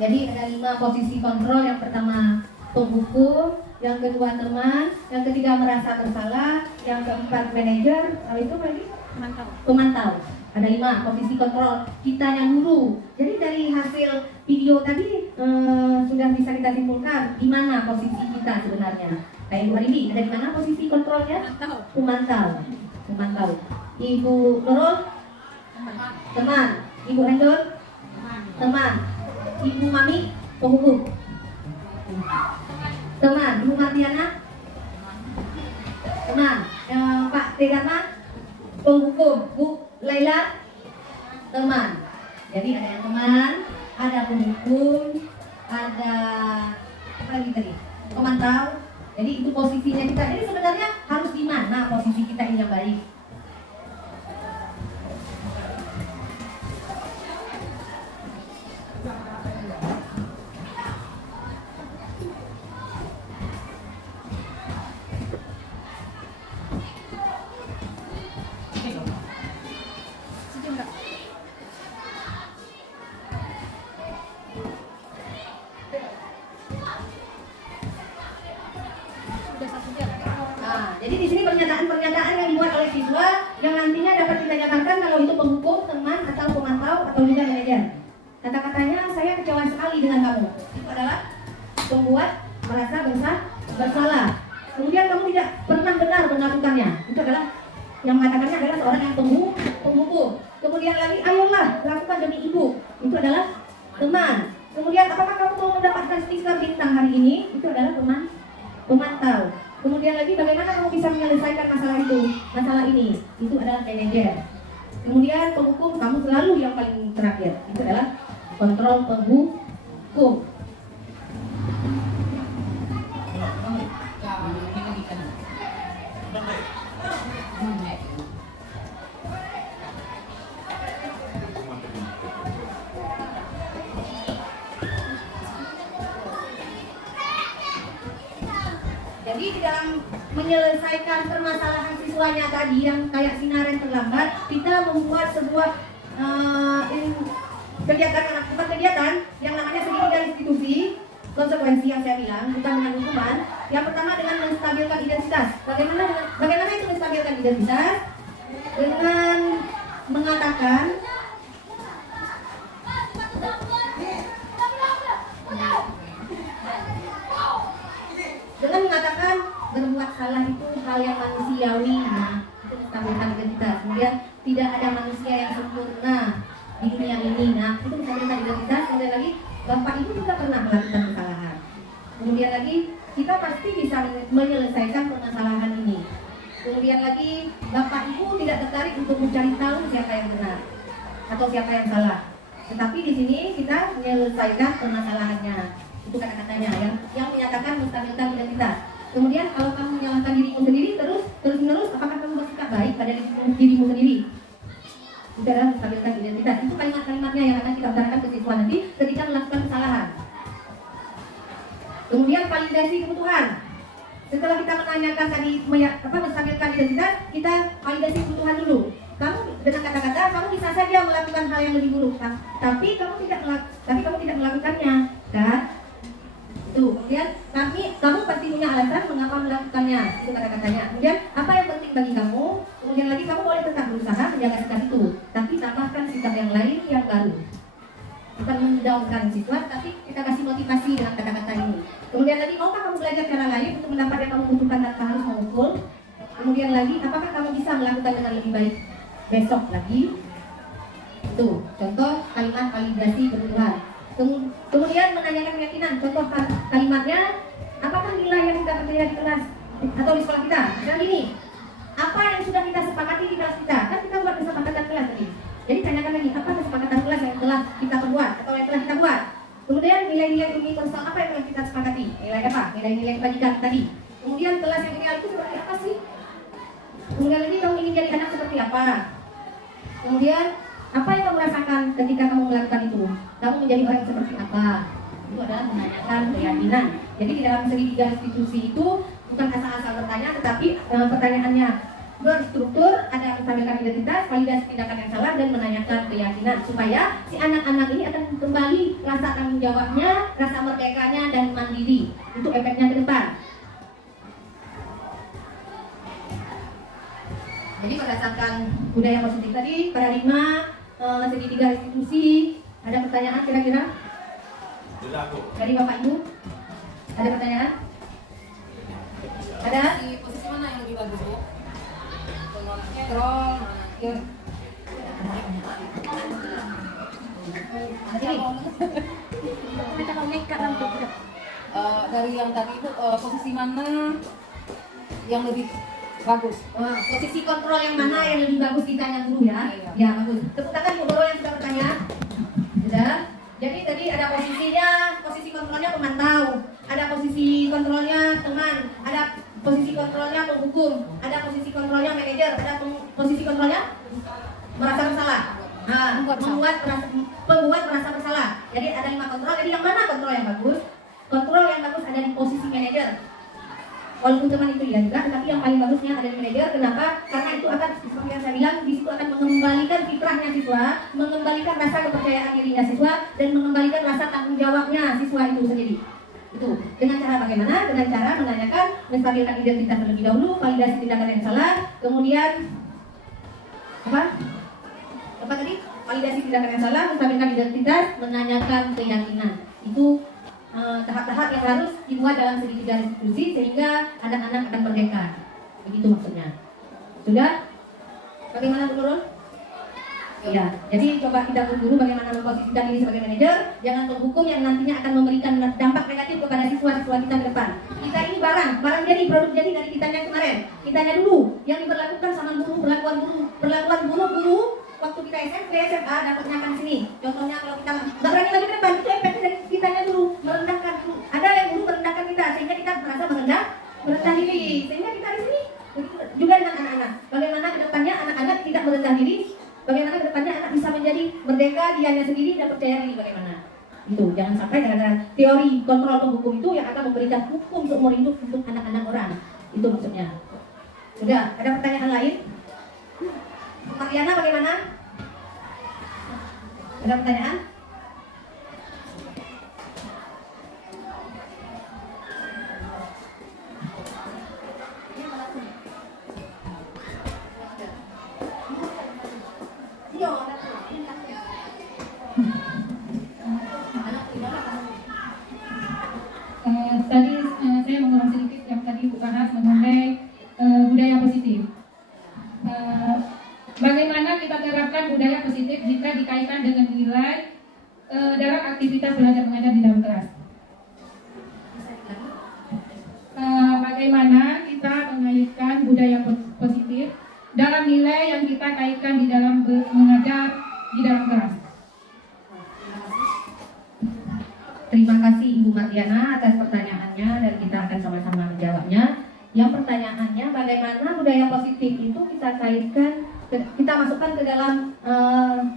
Jadi ada 5 posisi kontrol. Yang pertama penghukum, yang kedua teman, yang ketiga merasa bersalah, yang keempat manajer, itu lagi pemantau. Ada 5 posisi kontrol kita yang guru. Jadi dari hasil video tadi sudah bisa kita simpulkan di mana posisi kita sebenarnya. Kayak Ibu Aribi, ada di mana posisi kontrolnya? Pemantau. Pemantau. Ibu Nurul, teman. Ibu Endor, teman. Ibu Mami, penghukum. Teman. Ibu Martiana, teman. Pak Tegama, penghukum. Bu Laila, teman. Jadi ada yang teman, ada penghukum, ada apa lagi tadi? Pemantau. Jadi itu posisinya kita. Jadi sebenarnya harus di mana posisi kita ini yang baik. Nah, jadi di sini pernyataan-pernyataan yang dibuat oleh siswa yang nantinya dapat kita nyatakan kalau itu penghukum, teman, atau pemantau, atau juga manajer. Kata-katanya, saya kecewa sekali dengan kamu. Itu adalah membuat merasa bersalah. Kemudian kamu tidak pernah benar melakukannya. Itu adalah yang mengatakannya adalah seorang yang penghukum. Kemudian lagi, ayolah lakukan demi ibu. Itu adalah teman. Kemudian apakah kamu mau mendapatkan stiker bintang hari ini? Itu adalah teman, pemantau. Kemudian lagi, bagaimana kamu bisa menyelesaikan masalah ini? Itu adalah manajer. Kemudian penghukum, kamu selalu yang paling terakhir. Itu adalah kontrol penghukum. Jadi di dalam menyelesaikan permasalahan siswanya tadi yang kayak sinaren terlambat, kita membuat sebuah kegiatan yang namanya segitiga institusi. Konsekuensi yang saya bilang bukan dengan hukuman. Yang pertama dengan menstabilkan identitas. Bagaimana itu menstabilkan identitas? Dengan mengatakan berbuat salah itu hal yang manusiawi. Nah, itu menstabilkan identitas. Kemudian tidak ada manusia yang sempurna di dunia ini. Nah, itu menstabilkan identitas. Kemudian lagi, Bapak Ibu juga pernah melakukan kesalahan. Kemudian lagi, kita pasti bisa menyelesaikan permasalahan ini. Kemudian lagi, Bapak Ibu tidak tertarik untuk mencari tahu siapa yang benar atau siapa yang salah. Tetapi di sini kita menyelesaikan permasalahannya. Itu kata-katanya yang menyatakan menstabilkan identitas. Kemudian kalau kamu menyalahkan dirimu sendiri terus-menerus, apakah kamu bersikap baik pada dirimu sendiri? Itu adalah menstabilkan identitas. Itu kalimat-kalimatnya yang akan kita utarakan ke siswa nanti ketika melakukan kesalahan. Kemudian validasi kebutuhan. Setelah kita menanyakan tadi menstabilkan identitas, kita validasi kebutuhan dulu. Kamu dengan kata-kata kamu bisa saja melakukan hal yang lebih buruk, tapi kamu tidak melakukannya, kan? Tuh, kemudian kamu pasti punya alasan mengapa melakukannya. Itu kata-katanya. Kemudian apa yang penting bagi kamu? Kemudian lagi kamu boleh tetap berusaha menjaga sikap itu, tapi tambahkan sikap yang lain yang baru. Bukan mendownkan siswa, tapi kita kasih motivasi dengan kata-kata ini. Kemudian lagi, maukah kamu belajar cara lain untuk mendapat yang kamu butuhkan tanpa harus memukul? Kemudian lagi, apakah kamu bisa melakukan dengan lebih baik besok lagi? Itu contoh kalimat validasi kebutuhan. Kemudian menanyakan keyakinan. Contoh kalimatnya, apakah nilai yang kita percaya di kelas atau di sekolah kita? Misalnya gini, apa yang sudah kita sepakati di kelas kita? Kan kita buat kesepakatan kelas tadi. Jadi tanyakan lagi, apa kesepakatan kelas yang telah kita perbuat atau yang telah kita buat? Kemudian nilai-nilai universal apa yang telah kita sepakati? Nilai apa? Nilai-nilai kebajikan tadi. Kemudian kelas yang ideal itu seperti apa sih? Kemudian lagi, kamu ingin jadi anak seperti apa? Kemudian apa yang kamu rasakan ketika kamu melakukan itu? Kamu menjadi orang seperti apa? Itu adalah menanyakan keyakinan. Jadi di dalam segitiga institusi itu bukan asal-asal bertanya, tetapi pertanyaannya berstruktur, ada menstabilkan identitas, validasi tindakan yang salah, dan menanyakan keyakinan supaya si anak-anak ini akan kembali rasa tanggung jawabnya, rasa merdekanya, dan mandiri. Itu efeknya ke depan. Jadi berdasarkan budaya positif tadi, paradigma segitiga institusi, ada pertanyaan kira-kira? Dari Bapak Ibu? Ada pertanyaan? Ada? Di posisi mana yang lebih bagus, Bu? Kontrol, dari yang tadi itu posisi mana yang lebih bagus? Posisi kontrol yang mana yang lebih bagus ditanya dulu ya? Iya. Ya bagus. Tepuk tangan Bu Guru yang sudah bertanya. Sudah. Jadi tadi ada posisi kontrolnya pemantau, ada posisi kontrolnya teman, ada posisi kontrolnya penghukum, ada posisi kontrolnya manajer, ada posisi kontrolnya merasa bersalah. Nah, pembuat merasa bersalah. Jadi ada 5 kontrol. Jadi yang mana kontrol yang bagus? Kontrol yang bagus ada di posisi manajer. Walaupun teman itu dia juga, tetapi yang paling bagusnya ada di manajer. Kenapa? Karena itu akan, seperti yang saya bilang, di situ akan mengembalikan fitrahnya siswa, mengembalikan rasa kepercayaan dirinya siswa, dan mengembalikan rasa tanggung jawabnya siswa itu sendiri. Itu dengan cara bagaimana? Dengan cara menanyakan, menstabilkan identitas terlebih dahulu, validasi tindakan yang salah, kemudian apa tadi? Validasi tindakan yang salah, menstabilkan identitas, menanyakan keyakinan. Itu tahap-tahap yang harus dibuat dalam segitiga institusi sehingga anak-anak akan merdeka. Begitu maksudnya. Sudah? Bagaimana Bu Nurul? Ya, jadi coba kita dulu bagaimana memposisikan diri sebagai manajer, jangan penghukum yang nantinya akan memberikan dampak negatif kepada siswa-siswa kita ke depan. Kita ini barang jadi, produk jadi dari kitanya kemarin. Kitanya dulu yang diberlakukan sama guru, perlakuan guru waktu kita SMP, SMA dapatnya kan sini. Contohnya kalau kita nggak berani lagi ke depan, itu efeknya dari kitanya dulu, merendahkan dulu. Ada yang dulu merendahkan kita sehingga kita merasa merendah diri, sehingga kita di sini. Juga dengan anak-anak. Bagaimana ke depannya anak-anak tidak merendah diri? Bagaimana ke depannya anak bisa menjadi merdeka dianya sendiri dan percaya diri bagaimana? Itu jangan sampai dengan teori kontrol penghukum itu yang akan memberikan hukum seumur hidup untuk anak-anak orang. Itu maksudnya. Sudah, ada pertanyaan lain? Mariana bagaimana? Ada pertanyaan? Tadi saya mengulang sedikit yang tadi Ibu bahas mengenai budaya positif. Bagaimana kita terapkan budaya positif jika dikaitkan dengan nilai dalam aktivitas belajar mengajar di dalam kelas? Bagaimana kita mengaitkan budaya positif dalam nilai yang kita kaitkan di dalam mengajar di dalam kelas? Terima kasih Ibu Mardiana atas pertanyaannya dan kita akan sama-sama menjawabnya. Yang pertanyaannya bagaimana budaya positif itu kita kaitkan, kita masukkan ke dalam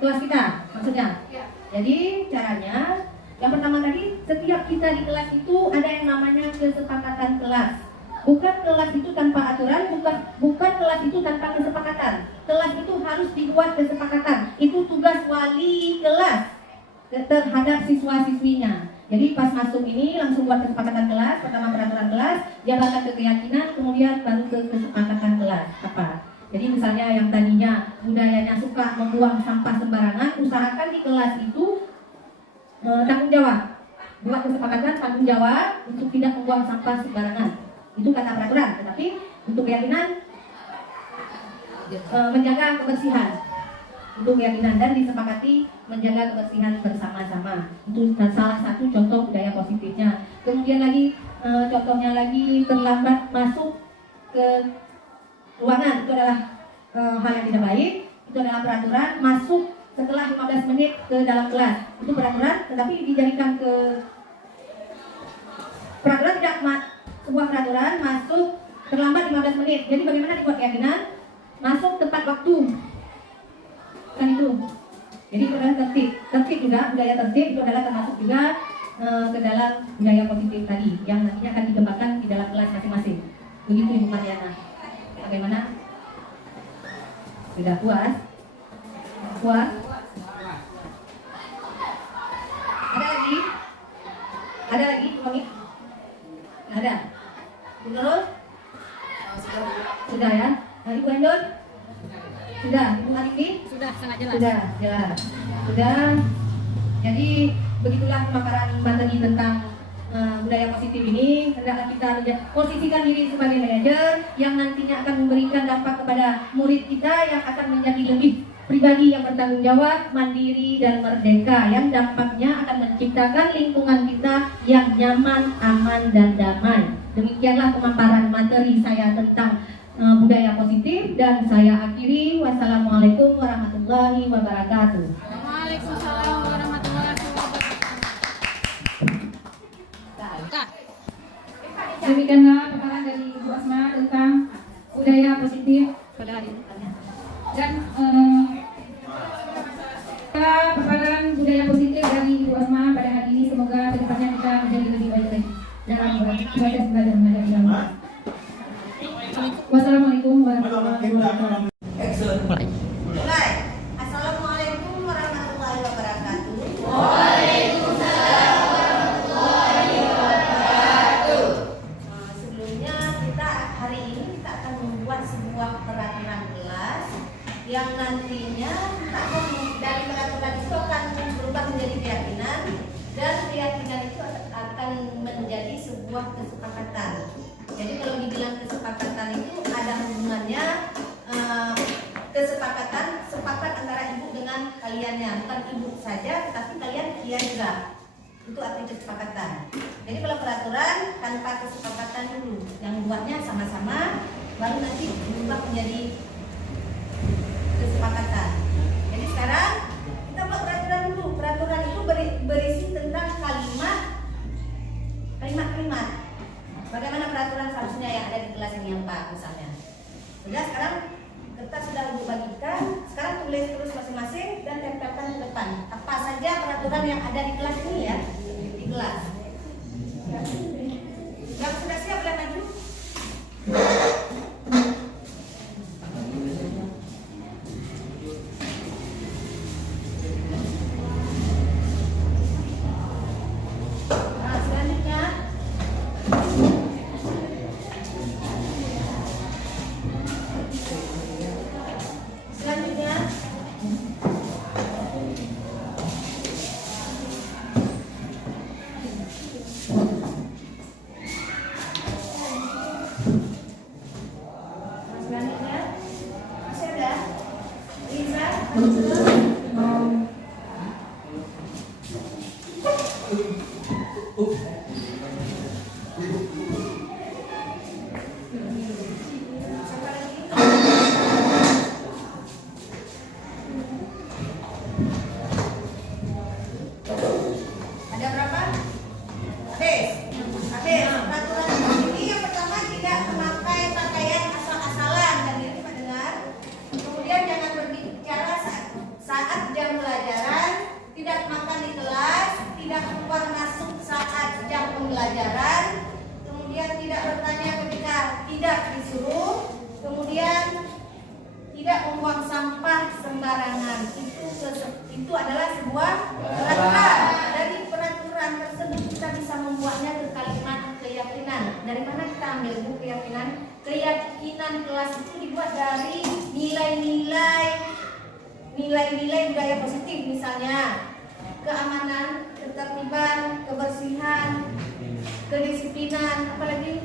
kelas kita, maksudnya. Jadi caranya, yang pertama tadi, setiap kita di kelas itu ada yang namanya kesepakatan kelas. Bukan kelas itu tanpa aturan, bukan kelas itu tanpa kesepakatan. Kelas itu harus dibuat kesepakatan. Itu tugas wali kelas terhadap siswa-siswinya. Jadi pas masuk ini langsung buat kesepakatan kelas, pertama peraturan kelas, jabarkan ke keyakinan, kemudian baru ke kesepakatan kelas. Apa? Jadi misalnya yang tadinya budayanya suka membuang sampah sembarangan, usahakan di kelas itu tanggung jawab. Buat kesepakatan tanggung jawab untuk tidak membuang sampah sembarangan. Itu kata peraturan, tetapi untuk keyakinan menjaga kebersihan. Untuk keyakinan dan disepakati menjaga kebersihan bersama-sama. Itu salah satu contoh budaya positifnya. Kemudian lagi contohnya lagi terlambat masuk ke ruangan, itu adalah hal yang tidak baik. Itu adalah peraturan masuk setelah 15 menit ke dalam kelas. Itu peraturan, tetapi dijadikan ke peraturan tidak sebuah peraturan masuk terlambat 15 menit. Jadi bagaimana dibuat keyakinan? Masuk tepat waktu. Kan itu. Jadi itu adalah tertib juga, budaya tertib itu adalah termasuk juga ke dalam budaya positif tadi yang nantinya akan dikembangkan di dalam kelas masing-masing. Begitu Ibu Mariana. Bagaimana? Sudah puas? Puas? Ada lagi? Ada lagi, Mami? Ada. Menurut? Sudah ya. Ibu Endon? Sudah. Ibu Arifi? Sudah sangat jelas. Sudah jelas. Sudah. Jadi begitulah pemaparan materi tentang budaya positif ini. Hendaklah kita posisikan diri sebagai manajer yang nantinya akan memberikan dampak kepada murid kita yang akan menjadi lebih pribadi yang bertanggung jawab, mandiri dan merdeka, yang dampaknya akan menciptakan lingkungan kita yang nyaman, aman dan damai. Demikianlah pemaparan materi saya tentang budaya positif dan saya akhiri. Wassalamualaikum warahmatullahi wabarakatuh. Waalaikumsalam warahmatullahi wabarakatuh. Demikianlah paparan dari Ibu Asma tentang budaya positif pada hari ini. Dan paparan budaya positif dari Ibu Asma pada hari ini, semoga kedepannya kita menjadi lebih baik lagi dalam proses belajar mengajar yang baik. Wassalamualaikum warahmatullahi wabarakatuh. Mulai. Assalamualaikum warahmatullahi wabarakatuh. Sebelumnya kita hari ini kita akan membuat sebuah peraturan kelas yang nantinya kita akan dari peraturan itu akan berubah menjadi keyakinan, dan keyakinan itu akan menjadi sebuah kesepakatan. Jadi kalau dibilang kesepakatan itu ada hubungannya sepakat antara ibu dengan kaliannya, bukan ibu saja tetapi kalian juga. Itu arti kesepakatan. Jadi kalau peraturan tanpa kesepakatan dulu, yang buatnya sama-sama, baru nanti berubah menjadi kesepakatan. Jadi sekarang kita buat peraturan dulu. Peraturan itu berisi tentang kalimat-kalimat. Bagaimana peraturan seharusnya yang ada di kelas ini yang Pak misalnya. Sudah, sekarang kertas sudah ibu bagikan. Sekarang tulis terus masing-masing dan tempelkan ke depan. Apa saja peraturan yang ada di kelas ini ya, di kelas. Yang sudah siap boleh maju. Nah, selanjutnya masih ada Liza. Siapa lagi? Ada berapa? Habis. Peraturan ini yang pertama, tidak memakai pakaian asal-asalan. Dan ini Pak dengar. Kemudian jangan berbicara saat jam pelajaran, tidak makan di kelas, tidak keluar masuk saat jam pembelajaran. Kemudian tidak bertanya ketika tidak disuruh. Kemudian tidak membuang sampah sembarangan. Itu adalah sebuah peraturan. Dari peraturan tersebut kita bisa membuatnya ke kalimat keyakinan. Dari mana kita ambil bu keyakinan? Keyakinan kelas itu dibuat dari nilai-nilai budaya positif, misalnya keamanan, ketertiban, kebersihan, kedisiplinan, apalagi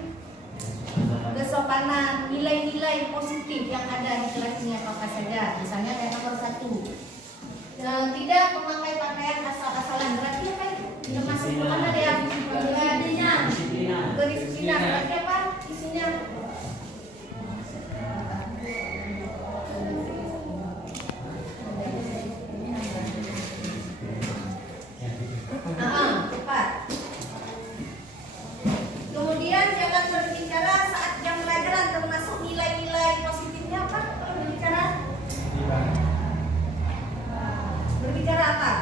kesopanan, nilai-nilai positif yang ada di kelas ini apa saja. Misalnya kayak nomor 1, tidak memakai pakaian asal-asalan. Berarti apa itu? Tidak masuk ke mana dia? Kedisiplinan. Berarti apa isinya? Cepat. Kemudian jangan berbicara saat jam pelajaran, termasuk nilai-nilai positifnya apa? Kalau berbicara apa?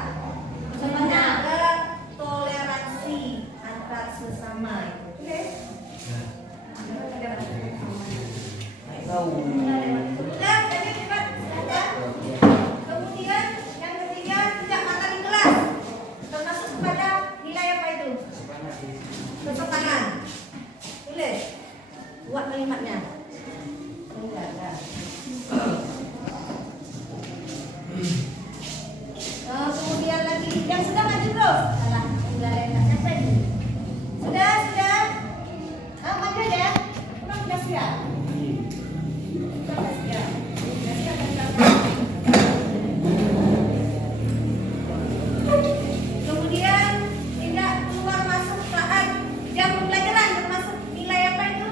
Menjaga toleransi antar sesama. Oke? Sudah, jadi cepat. Kemudian yang ketiga, tidak makan di kelas. Termasuk kepada nilai apa itu? Kesopanan. Tulis. Buat kalimatnya. Enggak. Kemudian lagi yang sudah maju terus. Alah, sudah enggak nyampe ini. Sudah. Maju aja. Kurang sudah siap. Sudah siap. Kemudian tidak keluar masuk saat jam pembelajaran, termasuk nilai apa itu?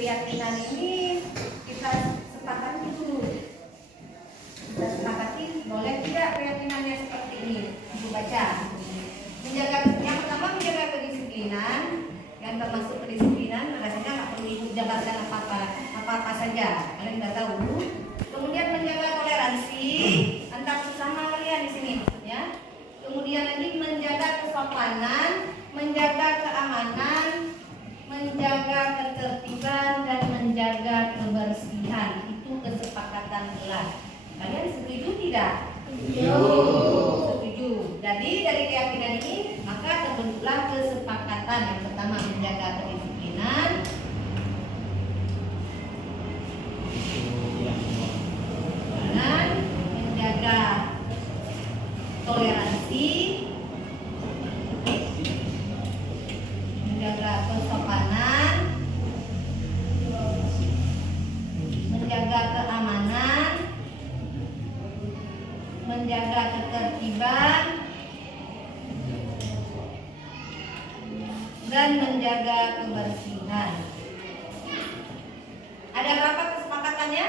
keyakinan ini kita sepakati dulu. Kita sepakati boleh tidak keyakinannya seperti ini. Ibu baca. Yang pertama menjaga kedisiplinan. Yang termasuk kedisiplinan rasanya nggak perlu ibu jabarkan apa-apa saja. Kalian sudah tahu. Kemudian menjaga toleransi antar sesama kalian di sini, ya. Kemudian lagi menjaga kesopanan, menjaga keamanan, menjaga ketertiban dan menjaga kebersihan. Itu kesepakatan kelas. Kalian setuju tidak? Setuju. Jadi dari keyakinan ini maka terbentuklah kesepakatan. Yang pertama menjaga kedisiplinan, dan menjaga toleransi, menjaga kesopanan, menjaga keamanan, menjaga ketertiban, dan menjaga kebersihan. Ada berapa kesepakatannya?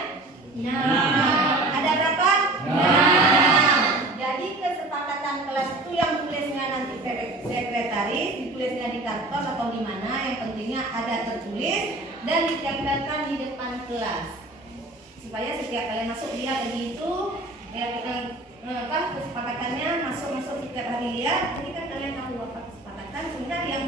Ada berapa? Jadi kesepakatan kelas itu yang tulisnya nanti sekretaris, ditulisnya di karton atau di mana, yang pentingnya ada tertulis dan ditempelkan di depan kelas. Supaya setiap kalian masuk lihat begitu, ya kesepakatannya masuk setiap hari lihat, jadi kan kalian tahu apa kesepakatan, sehingga yang